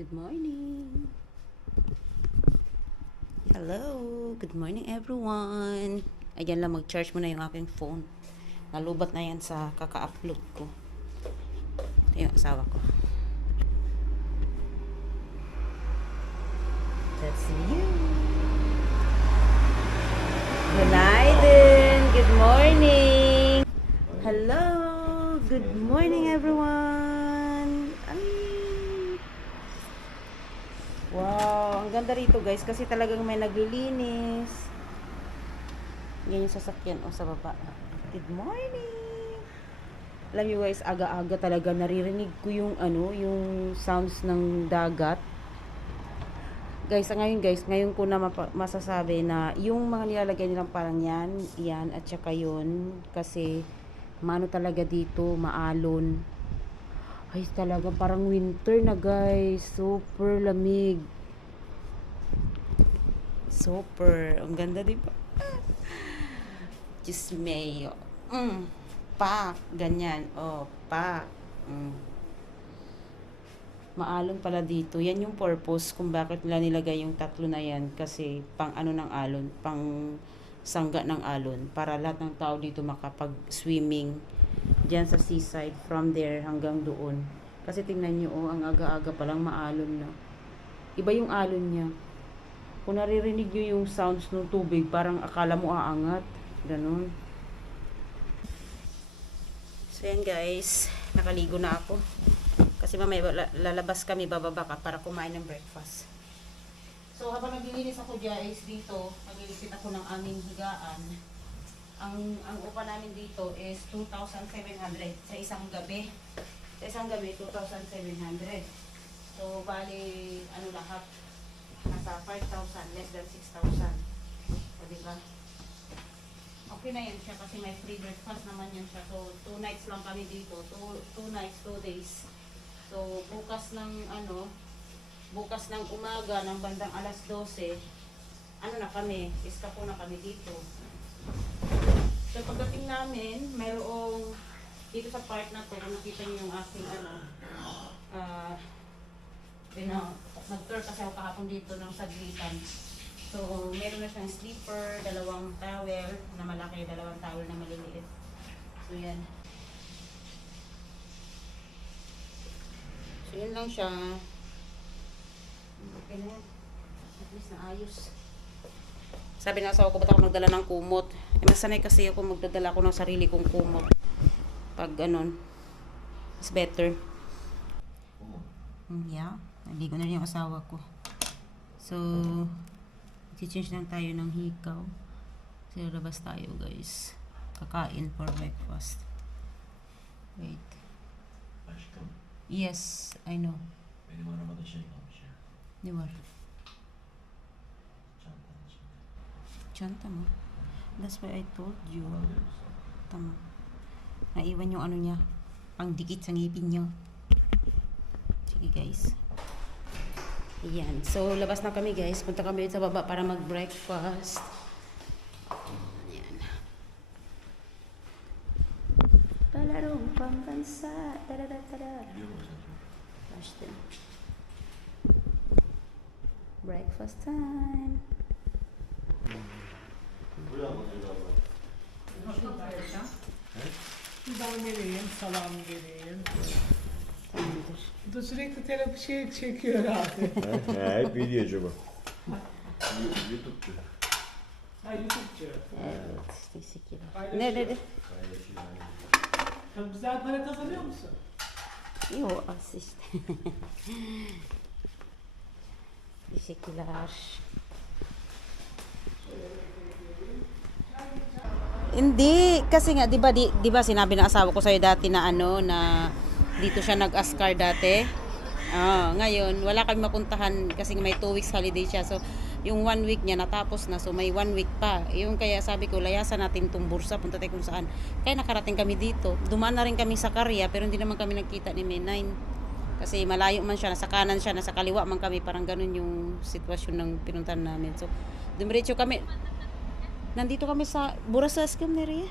Good morning. Hello. Good morning everyone. Ayan lang, mag-charge muna yung aking phone. Nalubat na yan sa kaka-upload ko. Ito yung asawa ko. That's you. Good night. Good morning. Hello. Good morning everyone. Ay. Wow, ang ganda rito guys kasi talagang may naglilinis. Yan yung sasakyan o sa baba. Good morning. Alam niyo guys, aga-aga talaga naririnig ko yung yung sounds ng dagat. Guys, ngayon ko na masasabi na yung mga nilalagay nilang parang yan at saka yun kasi mano talaga dito, maalon. Ay, talaga parang winter na guys. Super lamig. Super. Ang ganda di ba? Diyos mayo. Pa. Ganyan. Oh, pa. Maalon pala dito. Yan yung purpose kung bakit nila nilagay yung tatlo na yan. Kasi pang ng alon. Pang sangga ng alon. Para lahat ng tao dito makapag-swimming diyan sa seaside from there hanggang doon. Kasi tingnan nyo, ang aga-aga palang maalon na. Iba yung alon niya. Kung naririnig nyo yung sounds ng tubig, parang akala mo aangat. Ganon. So yan guys, nakaligo na ako. Kasi mamaya lalabas kami, bababa ka para kumain ng breakfast. So habang naglilinis ako guys dito, naglilisit ako ng aming higaan. Ang upa namin dito is 2,700 sa isang gabi. Sa isang gabi, 2,700. So, bali, lahat? Nasa 5,000, less than 6,000. So, diba? Okay na yan siya kasi may free breakfast naman yan siya. So, 2 nights lang kami dito. 2 nights, 2 days. So, bukas ng umaga, ng bandang alas 12, na kami, iskapo na kami dito. So pagdating namin, mayroong dito sa part na to, kung nakita niyo yung aking nag-tour kasi ako kahapon dito ng saglitan. So meron na siyang sleeper, 2 towel na malaki, 2 towel na maliliit. So yan. So yun lang siya. Okay na yan. At least naayos. Sabi ng asawa ko, ba't ako magdala ng kumot? Masanay kasi ako magdadala ko ng sarili kong kumot. Pag it's better. Yeah, naligo na rin yung asawa ko. So, i-change lang tayo ng hikaw. So, labas tayo guys. Kakain for breakfast. Wait. Yes, I know. Benim arabada şey kalmış ya. Ne var? Çantanın içinde. Tsanta mo. That's why I told you. Tama. Naiwan yung niya. Ang dikit sa ngipin niya. Sige guys. Ayan. So, labas na kami guys. Punta kami sa baba para mag-breakfast. Ayan. Palarong pambansa. Tara-tara. Biliyor musun sen? Basta. Breakfast time. Şuradan vereyim, salam vereyim. Tamamdır. Bu da sürekli terapi çekiyor abi. Hep videocu bu. YouTube'cu. Ha YouTube'cu. Evet. Teşekkürler. Paylaşıyor. Ne dedi? Paylaşıyor. Tabii güzel para kazanıyor musun? Yok az işte. Teşekkürler. Hindi kasi nga 'di ba sinabi ng asawa ko sa dati na na dito siya nag-askar dati. Ngayon wala kami mapuntahan kasi may 2 weeks holiday siya. So yung 1 week niya natapos na, so may 1 week pa. Yung kaya sabi ko layasan natin tong bursa, punta tayo kung saan. Kaya nakarating kami dito. Dumaan na rin kami sa Karya pero hindi naman kami nagkita ni Menay. Kasi malayo man siya, nasa kanan siya, nasa kaliwa man kami, parang ganun yung sitwasyon ng pinuntahan namin. So dumiretso kami. Nandito kami sa Burasas Kamneri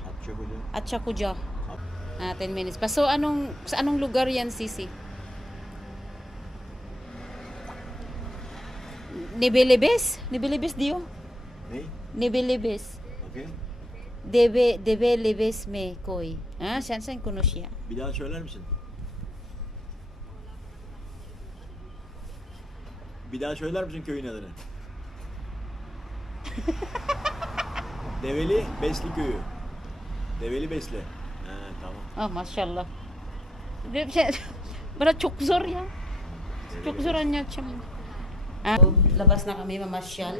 at Chakuja. 10 minutes pa. So sa anong lugar yan, Sisi? Nibelibes? Nibelibes diyor. Ne? Nibelibes. Okey. Debe libes me koy. Ha, sen konuş ya. Bir daha söyler misin? Bir daha söyler misin köyün adını? Develi Besli köyü. Develi Besli. Ha, tamam. Ah maşallah. Bir şey, bana çok zor ya. Çok zor anlatacağım. Labas na kami mamasyal.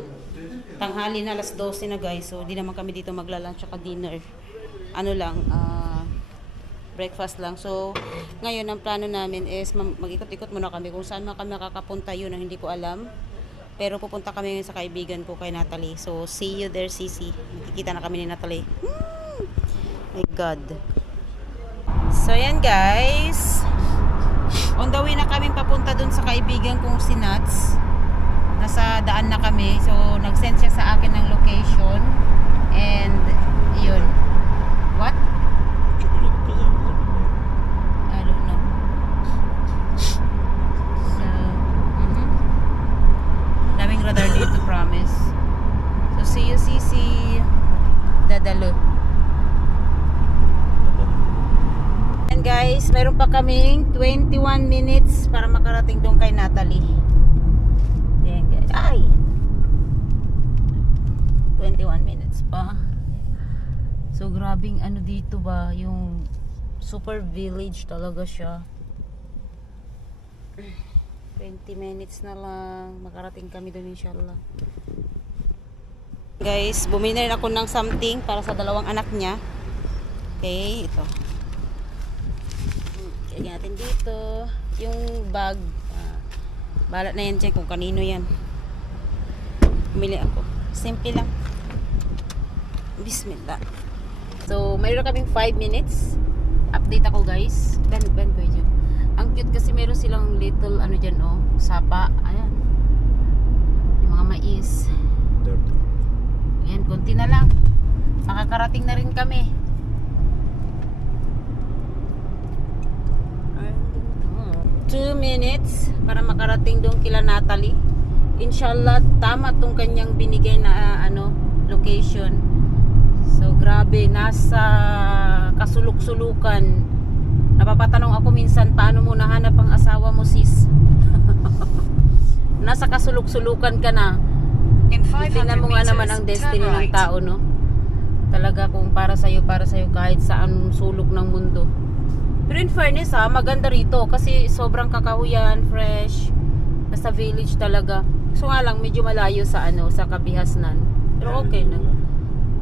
Tanghali na alas 12 na guys. So di naman kami dito magla-lunch at dinner. Ano lang, breakfast lang. So ngayon ang plano namin is mag-ikot-ikot muna kami kung saan man kami makakapunta, yun ang hindi ko alam. Pero pupunta kami ngayon sa kaibigan ko kay Natalie. So see you there, Sisi. Nakikita na kami ni Natalie. My God. So yan guys. On the way na kami papunta dun sa kaibigan kong si Nats. Nasa daan na kami. So nag-send siya sa akin ng location. And yun. What? Çikolata kazandı. I don't know. So, daming radar dito, promise. So see you, Sisi. Dadalo. And guys, meron pa kaming 21 minutes para makarating doon kay Natalie. Yan guys. Ay! 21 minutes pa. So grabing ano dito ba, yung super village talaga siya. 20 minutes na lang makarating kami doon inshallah. Guys, bumili na rin ako ng something para sa dalawang anak niya. Okay, ito. Lagyan natin dito yung bag. Bahala na yan dyan kung kanino yan. Bumili ako. Simple lang. Bismillah. So, mayroon kaming 5 minutes. Update ako guys. Ben ko dyan. Ang cute kasi meron silang little ano dyan oh. Sapa. Ayan. Yung mga mais. 4. Ayan, konti na lang. Makakarating na rin kami. 2 minutes para makarating doon kila Natalie. Inshallah, tama tong kanyang binigay na location. So, grabe. Nasa kasuluk-sulukan. Napapatanong ako minsan, paano mo nahanap ang asawa mo, sis? Nasa kasuluk-sulukan ka na. Tingnan mo nga naman ang destiny ng tao, no? Talaga kung para sa'yo kahit saan sulok ng mundo. Pero in fairness maganda rito kasi sobrang kakahuyan, fresh. Nasa village talaga. So nga lang medyo malayo sa sa Kabihasnan. Pero okay na.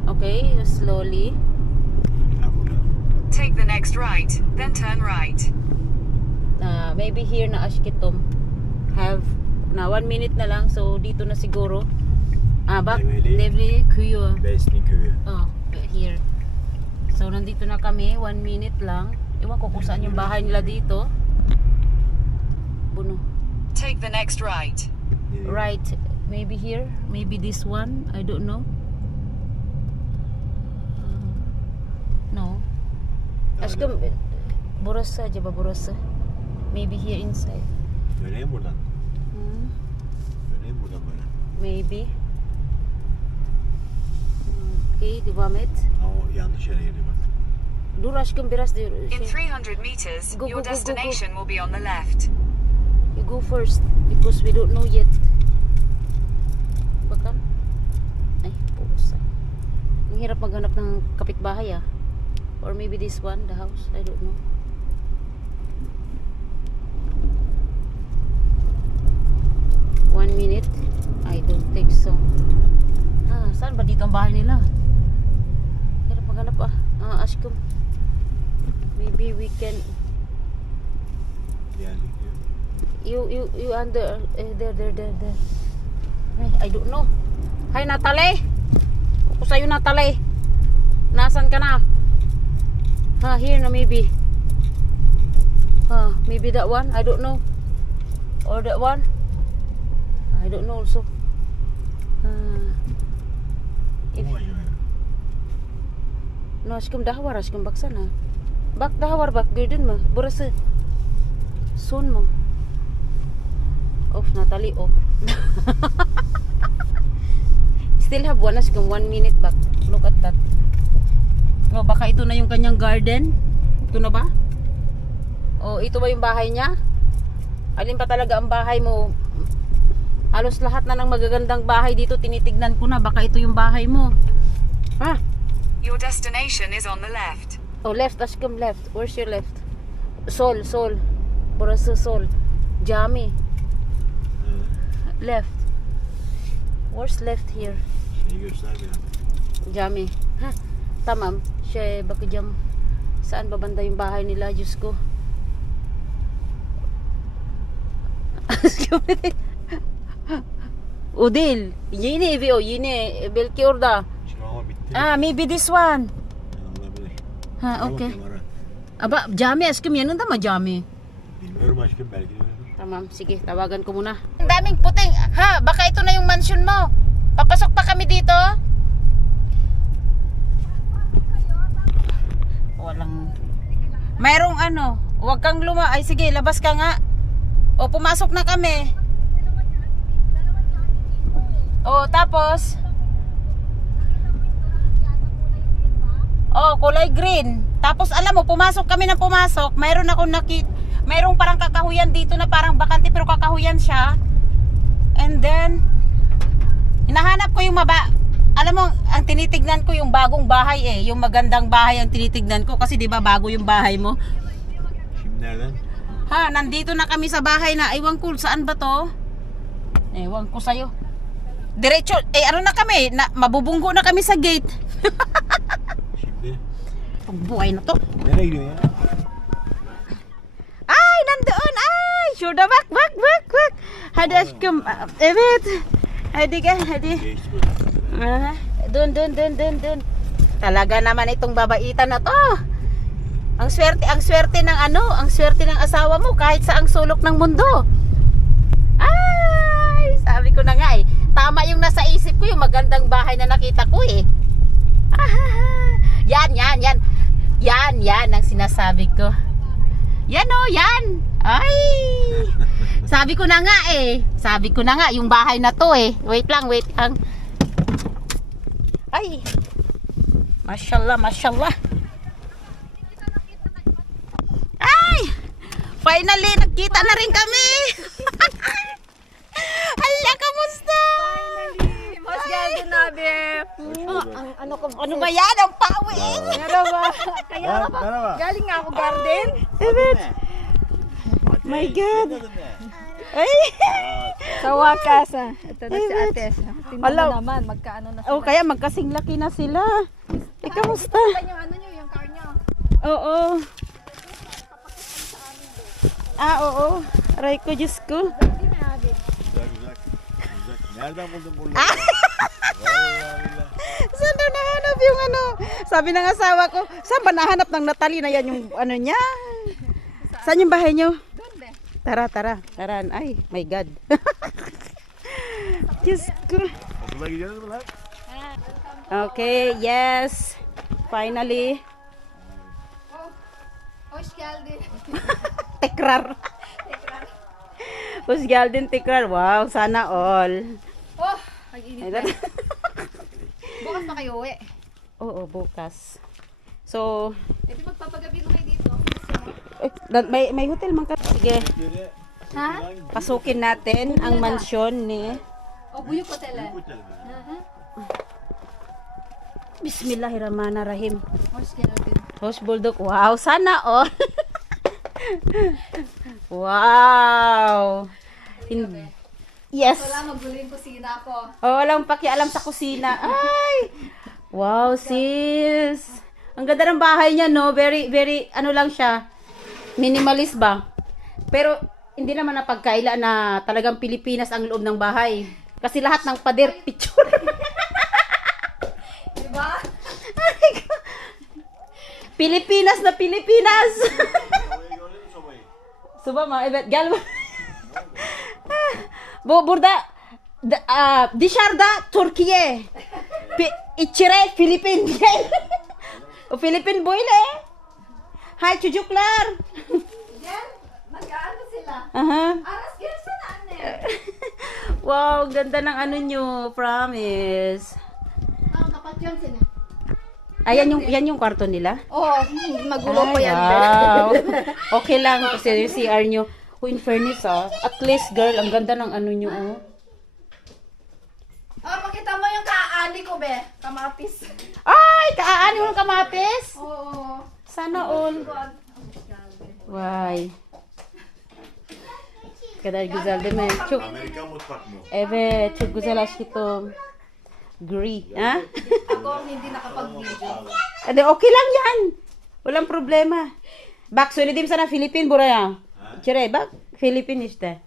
Okay, slowly. Take the next right, then turn right. Maybe here na Ashkitom. Have na 1 minute na lang, so dito na siguro. Bak Devli Kuyo. Besli köyü. Oh, here. So nandito na kami, 1 minute lang. Ewan ko kung saan yung bahay nila dito. Buno. Take the next right. Right, maybe here, maybe this one, I don't know. No. Aşkım, burası acaba burası? Maybe here inside. Döneyim buradan. Döneyim buradan böyle. Maybe. Okay, devam et. O yanlış yere girdi bak. Dur aşkım biraz diyor. In 300 meters, Go, your go, go, go, go. destination will be on the left. You go first because we don't know yet. Bakam? Ay, pusa. Ang hirap maghanap ng kapitbahay Or maybe this one, the house, I don't know. One minute? I don't think so. Saan ba dito ang bahay nila? Hirap maghanap Ashkum. Maybe we can Geldik diyor. You under there. Ay, I don't know. Hi Natalie. Ako sa'yo Natalie. Nasaan ka na? Here na maybe. Maybe that one. I don't know. Or that one. I don't know also. Bu mu acaba? No aşkım daha var aşkım baksana. Bak daha var bak gördün mü? Burası son mu? Of Natalie of. still have one. As 1 minute back. Look at that. Oh, baka ito na yung kanyang garden. Ito na ba? Oh, ito ba yung bahay niya? Alin pa talaga ang bahay mo? Halos lahat na ng magagandang bahay dito tinitignan ko na. Baka ito yung bahay mo. Ah, Your destination is on the left. oh left, Ashcom left. Where's your left? Sol. Burası Sol. Cami. Left. Where's left here? Şeyi göstermiyor. Cami. Ha, tamam. Bakacağım. Saan ba banda yung bahay nila? Diyos ko. O değil. Yeni evi o. Yeni. Belki orada. Şimdi ama bitti. Ah, maybe this one. Olabilir. Ha, Ama okay. kamera. Aba, Cami aşkım yanında mı cami? Bilmiyorum aşkım belki de öyle. Tamam, sige, tawagan ko muna. Ang daming puting. Ha, baka ito na yung mansion mo. Papasok pa kami dito. Walang... Mayroong ano, huwag kang Ay, sige, labas ka nga. O, pumasok na kami. O, tapos... O, kulay green. Tapos, alam mo, pumasok kami ng pumasok. Mayroon akong mayroong parang kakahuyan dito na parang bakante pero kakahuyan siya. And then, hinahanap ko yung alam mo, ang tinitignan ko yung bagong bahay eh. Yung magandang bahay ang tinitignan ko. Kasi di ba bago yung bahay mo? Şimdi nereden? Ha, nandito na kami sa bahay na. Ewan ko, saan ba to? Ewan ko sa'yo. Diretso, ano na kami? Mabubunggo na kami sa gate. Şimdi. Buhay na to. Nereye gidiyorsun ya? Ay, nandoon. Ay, şurada bak. Hadi aşkım. Evet. Hadi. Geçti mi? Dun. Talaga naman itong babaitan na to. Ang swerte ng asawa mo kahit sa ang sulok ng mundo. Ay, sabi ko na nga eh. Tama yung nasa isip ko, yung magandang bahay na nakita ko eh. Yan. Yan ang sinasabi ko. Yan o, yan. Ay. Sabi ko na nga yung bahay na to eh. Wait lang. Ay. Mashallah. Ay. Finally, nagkita na rin kami. Hala, kamusta? Mas galing na, Beb. Ano ba yan? Ang pawi. Ano ba? Kaya nga ba? Merhaba. Galing nga ako garden. Evet. My God. Ay. Sa wakas, ito na si Ates. Tingnan Wala. mo naman, magkaano na sila. Oh, kaya magkasing laki na sila. Kamusta? Yung ano nyo, yung car nyo. Oo. Oo. Aray ko, Diyos ko. Hindi na, Beb. Güzel. Nereden buldun buraları? Vallahi billahi. Saan daw nahanap yung ano? Sabi ng asawa ko, saan ba nahanap ng Natalie na yan yung ano niya? Saan yung bahay niyo? Doon, Beb. Tara. Ay, my God. Diyos ko. Okula gidiyoruz mu lan? Okay, yes. Finally. Hoş geldin. Tekrar. Hoş geldin tekrar. Wow, sana all. Oh, nag-init na. Bukas pa kayo uwi. Oo, bukas. So, Pwede magpapagabi na kayo dito. may hotel man ka. Sige, Böyle Ha? pasukin natin ang mansyon ni O, buyuk hotel eh. otel mi? Bismillahirrahmanirrahim. Hoş geldin. Hoş bulduk. Wow, sana all. Wow. Yes. Wala, magulo yung kusina ko. Oh, walang pakialam sa kusina. Ay! Wow, sis. Ang ganda ng bahay niya, no? Very, ano lang siya. Minimalist ba? Pero, hindi naman napagkaila na talagang Pilipinas ang loob ng bahay. Kasi lahat ng pader, picture. Diba? Pilipinas na Pilipinas. Sobayı gördün mü sobayı? Suba ma, evet, gel. Burada dışarıda Türkiye. İçeri Filipin. O Filipin böyle. Hi çocuklar. Yan, mag-ano sila. Aha. Aras, gano'n sila, anne. Wow, ganda ng ano nyo, promise. yun sila. Ayan yan yung kwarto nila? Oo, magulo ko yan. Wow. Okay lang kasi yung CR nyo. In fairness at least girl, ang ganda ng ano nyo Oh, makita mo yung kaani ko, be. Kamatis. Ay, kaani mo ng kamatis? Oo. Sana all. Vay. Kadar güzel değil mi? Çok, Amerikan mutfak mı? evet, çok güzel aşkım. Gri. Ha? Ako hindi nakapag-video. Ade, okay lang yan. Walang problema. Bak, söyledim sana Filipin buraya. İçeri bak, Filipin işte.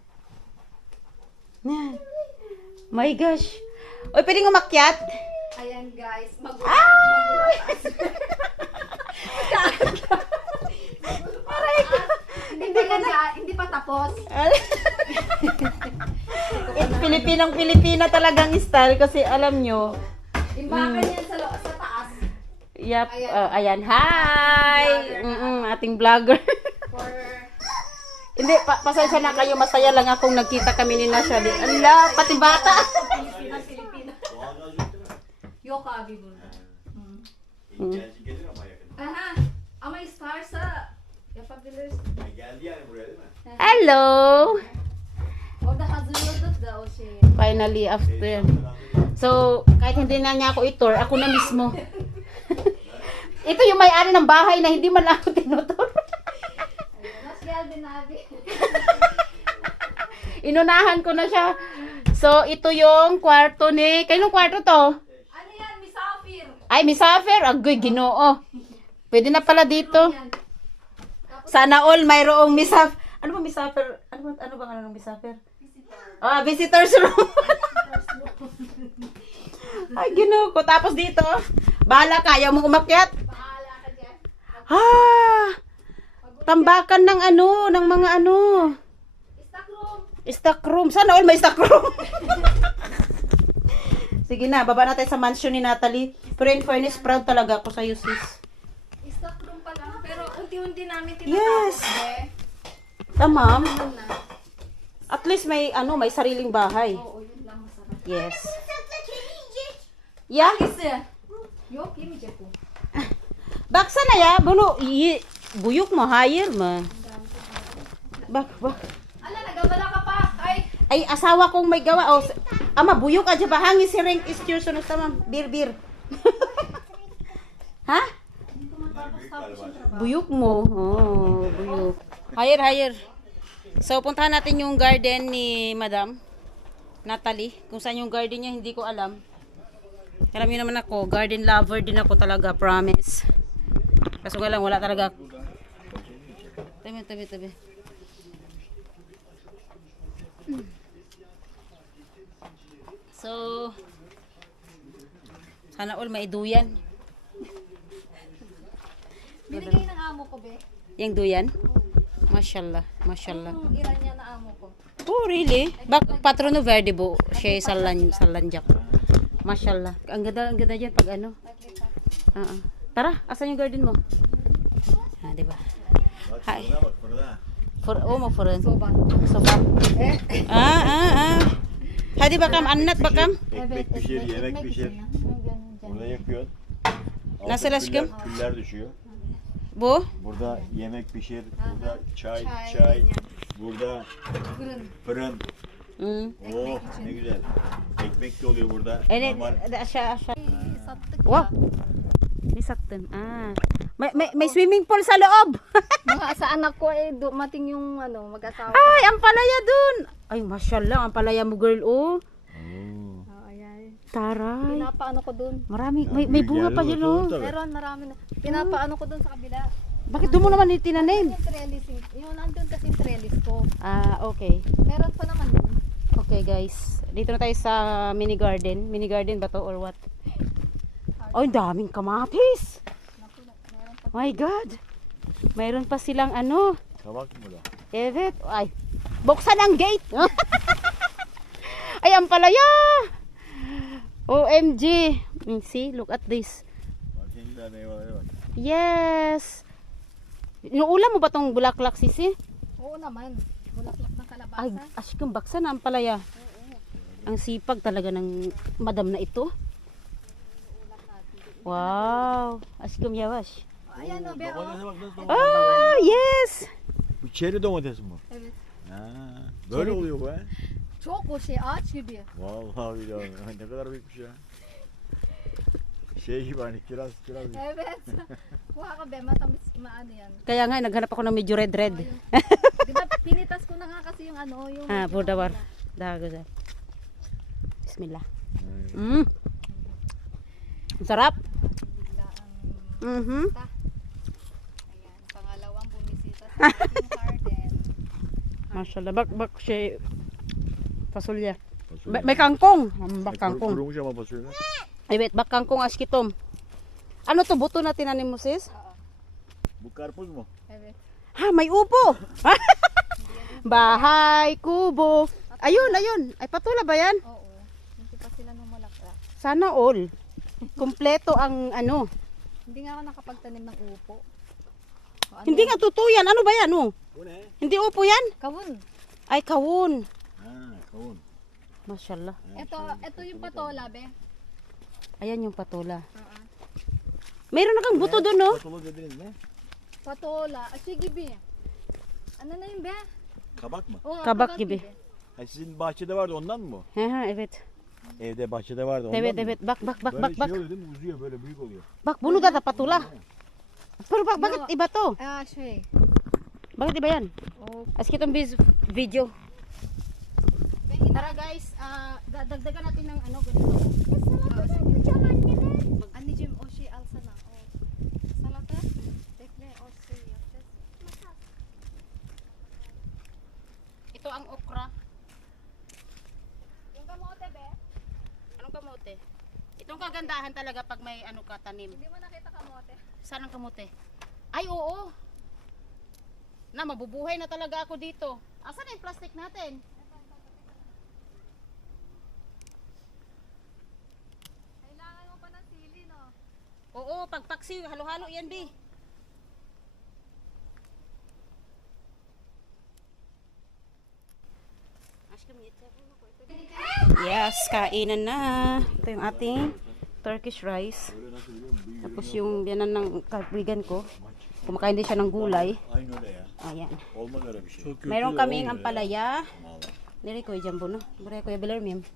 Ne? My gosh. Oy, pwedeng umakyat? Ayan, guys. Magulo. Hindi pa tapos. Pilipinang-Pilipina talagang style kasi alam nyo. Imbakan yan sa taas. Yep. Ayan. Ayan. Hi! Ating vlogger. For... Hindi, pasensya na kayo. Masaya lang akong nagkita kami ni Nasha. Ala, pati bata. Filipina. Yok abi burada. Geldi gelir ama yakın. Aha. Ama isterse yapabiliriz. Geldi yani buraya değil mi? Hello! Orada hazırladık da o şeyi. Finally, after. So, kahit hindi na niya ako i-tour, ako na mismo. Ito yung may-ari ng bahay na hindi man ako tinutur. Nasıl geldin abi? Inunahan ko na siya. So, ito yung kwarto ni... Kainong kwarto to? Ano yan? Misafir. Ay, misafir. Agoy, ginoo. Pwede na pala dito. Yan. Sana all mayroong misafir. Ano ba misafir? Ano ba ano ng misafir? Visitors room. Ay, ginoo ko. Tapos dito, bahala ka. Ayaw mo umakyat? Bahala ka dyan. Tambakan ng ano, ng mga ano. Stock room. Stock room. Sana all may stock room. Sige na, baba na tayo sa mansion ni Natalie. Pero in fairness, proud talaga ako sa sis. Stock room pa lang. Pero unti-unti namin Yes. tinatapos. Tamam. Ano na? At least may ano, may sariling bahay. Oo, yun lang masarap. Yes. Ya. Hangisi? Yok, yemeyecek bu. Baksana ya, bunu buyuk mu? Hayır mı? Bak. Ala, nagabala ka pa. Ay, asawa kong may gawa. Oh, ama, buyuk aja ba? Hangis si Renk istiyorsunuz tamam. Bir. Ha? Buyuk mo. Oh, buyuk. Hayır. So, puntahan natin yung garden ni Madam Natalie. Kung saan yung garden niya, hindi ko alam. Alam niyo naman ako, garden lover din ako talaga, promise. Kaso nga lang, wala talaga. Tabi. So, sana all maiduyan. Binigay ng amo ko, be. Yung duyan? Mashallah. Yung iran niya na amo ko. Oh, really? Patrono verde bo siya sa lanjak. Mashallah. Ang ganda dyan pag ano. Tara, asan yung garden mo? Diba? Bak Hay. fırına bak fırına. Mo fırın. Soba. Soba. Hadi bakalım, anlat bakalım. Ekmek pişir, yemek pişir. Burada yakıyorsun. Altı Nasıl aşkım? Küller düşüyor. Bu? Burada yemek pişir, burada çay. Çay. Burada fırın. Oh ne güzel. Ekmek de oluyor burada. Evet, Normal. aşağı. Sattık Wow. May saktan. May swimming pool sa loob. Mga sa anak ko dumating yung mag-asawa. Ay, ang palaya dun. Ay, mashallah, ang palaya mo girl, oh. Ayan. Taray. Pinapaano ko dun. Marami, may bunga pa dyan, oh. Meron marami na. Pinapaano ko dun sa kabila. Bakit doon mo naman itinanim? Yung trellis, yung nandun kasi yung trellis ko. Okay. Meron pa naman dun. Okay, guys. Dito na tayo sa mini garden. Mini garden ba to or what? Ay, daming kamatis. My God. Mayroon pa silang ano. Kabak mı da? Evet. Ay, buksan ang gate. Ay, ang palaya. OMG. See, look at this. Bak ne güzel meyvelere bak. Yes. Inuulam mo ba tong bulaklak, sisi? Oo naman. Bulaklak ng kalabasa. Ay, asyikong baksan ang palaya. Ang sipag talaga ng madam na ito. Wow. Aşkım yavaş. Ayan o, be, o. Domatese bak nasıl domates. Ah, yes. Bu çeri domates mi? Evet. Ha, böyle oluyor bu ha. Çok o şey, ağaç gibi. Vallahi billahi. Ne kadar büyükmüş ya. Şey gibi hani kiraz. Evet. Kuha ka, be, matamis, maano yan. Kaya nga, naghanap ako ng medyo red-red. Di ba, pinitas ko na nga kasi yung ano, yung... Ah, burdawar. Dago sa. Bismillah. Mm. Ang sarap. Bigla ang... Mhm. Ayan, pangalawang bumisita sa ating garden. Mashallah. Bak şey fasulye. May kangkong. Bak kangkong. Kurumuş ama fasulye. Evet, bak kangkong aşkitom. Ano to, buto na tinanim mo sis? Oo, Bu karpuz mu? evet. Ha, may upo. Bahay, kubo. Ayun. Ay, patula ba yan? Oo. Hindi pa sila numulakrak. Sana all. Kompleto ang ano. Hindi nga ako nakapagtanim ng upo. O, ano Hindi yan? nga totoo yan. Ano ba yan? Oh? Bu ne? Hindi upo yan? Kawun. Ay, kawun. Ha, kavun. Mashallah. Ito yung patola, be. Ayan yung patula. Oo. Mayroon na kang buto doon, no? Patulu dediniz ne? Patola. Sige, be. Ano na yun, be? Kabak mı? Oo, Kabak gibi. Ha, sizin bahçede vardı ondan mı? Ha, evet. Evde bahçede vardı ondan Evet, mı? evet. Bak. Böyle şey oluyor değil mi? Uzuyor böyle büyük oluyor. Bak, bunu da patula. Pero bakit iba to? Ah, siya. Bakit iba yan? Oh. As kitong video. Tara guys, dagdagan natin ng ano ganito. Anneciğim o şey alsana. O salata. Bekle o şey yapacağız. Ito ang okra. Yung kamote, be. Anong kamote? Itong kagandahan talaga pag may ano ka tanim. Hindi mo nakita kamote. Saan ang kamote? Ay, oo. Na, mabubuhay na talaga ako dito. Asan na yung plastic natin? Kailangan mo pa ng sili, no? Oo, pagpaksi, halo-halo yan, Bi. Yes, kainan na. Ito yung ating Turkish rice. Tapos yung yanan ng kaibigan ko. Kumakain din siya ng gulay. Aynı öyle ya. Ayan. Olmaz öyle bir şey. Mayroon kaming ampalaya. Vallahi. Nili ko Jambo, no? Bure ko Belermim.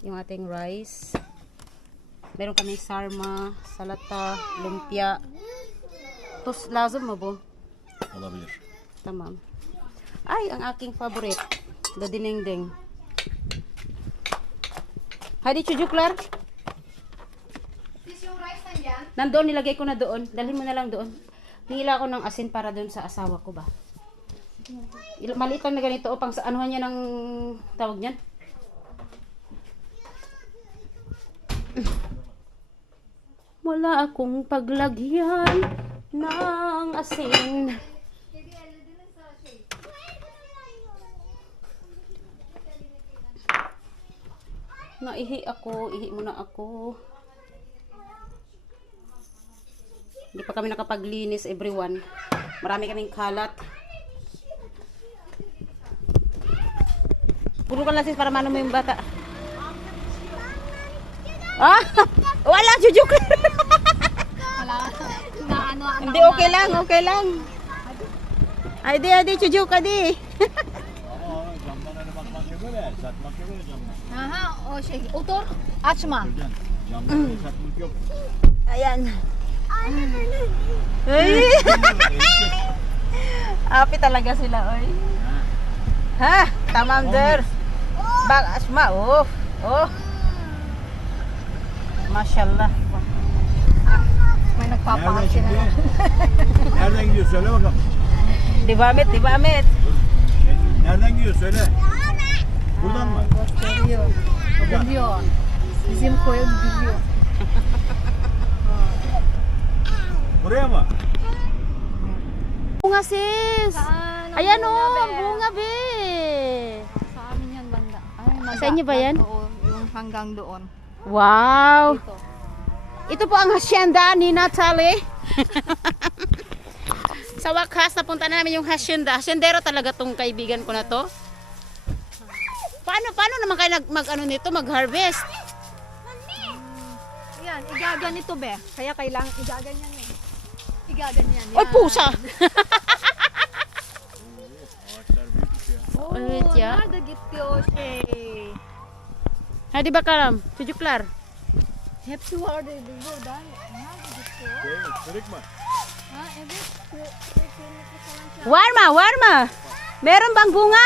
Yung ating rice. Meron kaming sarma, salata, lumpia. Tos lazım mı bu? Olabilir. Tamam. Ay, ang aking favorite. Dadinengdeng. Hadi çocuklar. Sis, yung rice nandyan? Nandoon, nilagay ko na doon. Dalhin mo na lang doon. Hihila ako ng asin para doon sa asawa ko ba. Maliit lang na ganito. O, pang sa anuhan niya ng tawag niyan. Wala akong paglagyan ng asin. Naihi ako, ihi muna ako. Hindi pa kami nakapaglinis, everyone. Marami kaming kalat. Puro ka lang sis para mano mo yung bata. Ah! Wala, jujuk! Wala. Na ano, Hindi, okay lang. Ay, di, jujuk, adi. Ama camdan öyle bakmak yok öyle. Satmak yok öyle camdan. Aha, o şey. Otur. Açma. Buradan. Camdan öyle satmak yok. Ayan. Ay! Happy talaga sila, oy. Ha? Tamamdır. Bak, Asma, oh. Maşallah. May Nereden nagpapakasya şimdi? na. Nereden gidiyor söyle bakalım. Di ba, Amit? Nereden gidiyor söyle. Buradan mı? Biliyor. O biliyor. Bizim koyu biliyor. Buraya mı? Bunga, sis. Saan? Ayan, Ang oh. be? Ang bunga, be. Sa amin yan, banda. Ay, manda. Sa inyo ba yan? Oo, yung hanggang doon. Wow. Dito. Ito po ang hacienda ni Natalie. Sa wakas, napunta na namin yung hacienda. Haciendero talaga tong kaibigan ko na to. Paano naman kayo mag-ano nito, mag-harvest? Yan, Igaganito be. Kaya kailangan igaganyan eh. Igaganyan. Oy, pusa! Ağaçlar büyükmüş ya. Evet ya. Nerede gitti o şey? Hadi bakalım çocuklar. Hepsi vardı burada. Nerede gitti o? Şey, kırık mı? Ha evet. Kırmızı falan şey. Var mı? Meron bang bunga?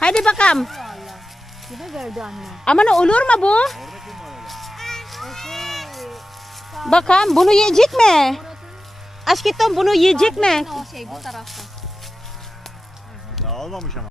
Hadi bakalım. Valla. Yine verdi anne. Ama ne olur mu bu? Orada kim var öyle? Okey. Bakalım bunu yiyecek mi? Orası. Aşkım bunu yiyecek mi? O şey bu tarafta. Dağılmamış ama.